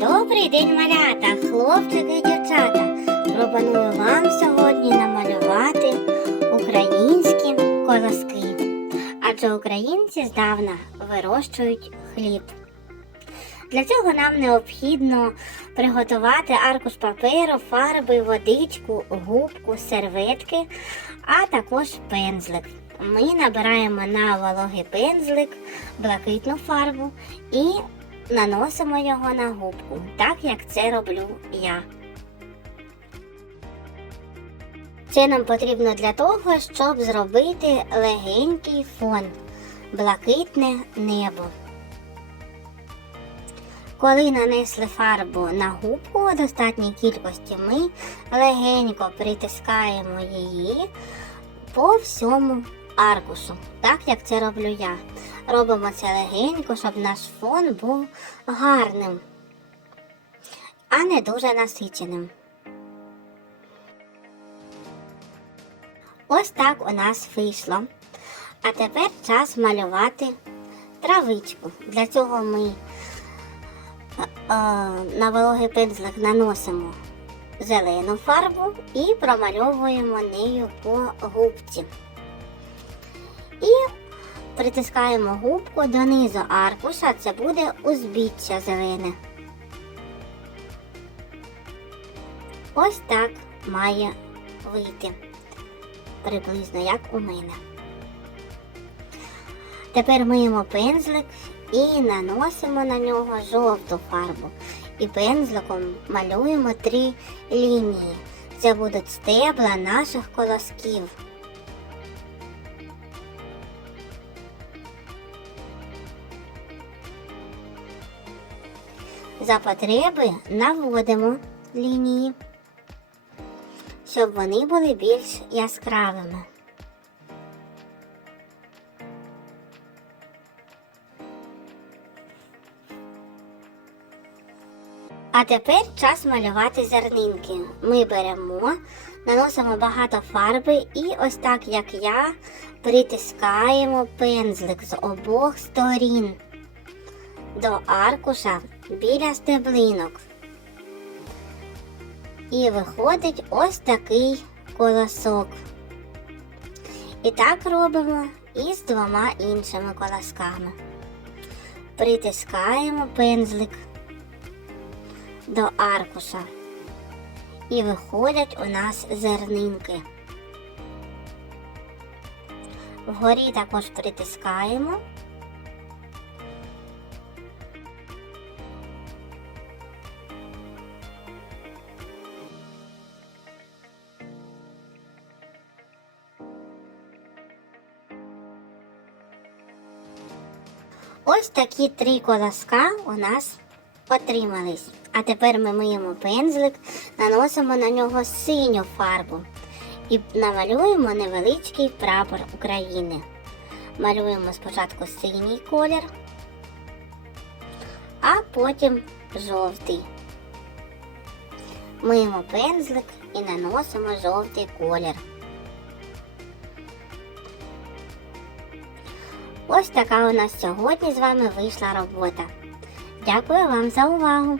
Добрий день, малята, хлопчики і дівчата. Пропоную вам сьогодні намалювати українські колоски. Адже українці здавна вирощують хліб. Для цього нам необхідно приготувати аркуш паперу, фарби, водичку, губку, серветки, а також пензлик. Ми набираємо на вологий пензлик блакитну фарбу і наносимо його на губку, так як це роблю я. Це нам потрібно для того, щоб зробити легенький фон, блакитне небо. Коли нанесли фарбу на губку у достатній кількості, ми легенько притискаємо її по всьому аркушу, так як це роблю я. Робимо це легенько, щоб наш фон був гарним, а не дуже насиченим. Ось так у нас вийшло. А тепер час малювати травичку. Для цього ми е, на вологий пензлик наносимо зелену фарбу і промальовуємо нею по губці. І притискаємо губку донизу аркуша, це буде узбіччя зелене. Ось так має вийти. Приблизно як у мене. Тепер миємо пензлик і наносимо на нього жовту фарбу. І пензликом малюємо три лінії. Це будуть стебла наших колосків. За потреби наводимо лінії, щоб вони були більш яскравими. А тепер час малювати зернинки. Ми беремо, наносимо багато фарби і ось так, як я, притискаємо пензлик з обох сторін до аркуша біля стеблинок. І виходить ось такий колосок. І так робимо і з двома іншими колосками. Притискаємо пензлик до аркуша. І виходять у нас зернинки. Вгорі також притискаємо. Ось такі три колоска у нас отримались. А тепер ми миємо пензлик, наносимо на нього синю фарбу і намалюємо невеличкий прапор України. Малюємо спочатку синій колір, а потім жовтий. Миємо пензлик і наносимо жовтий колір. Ось така у нас сьогодні з вами вийшла робота. Дякую вам за увагу!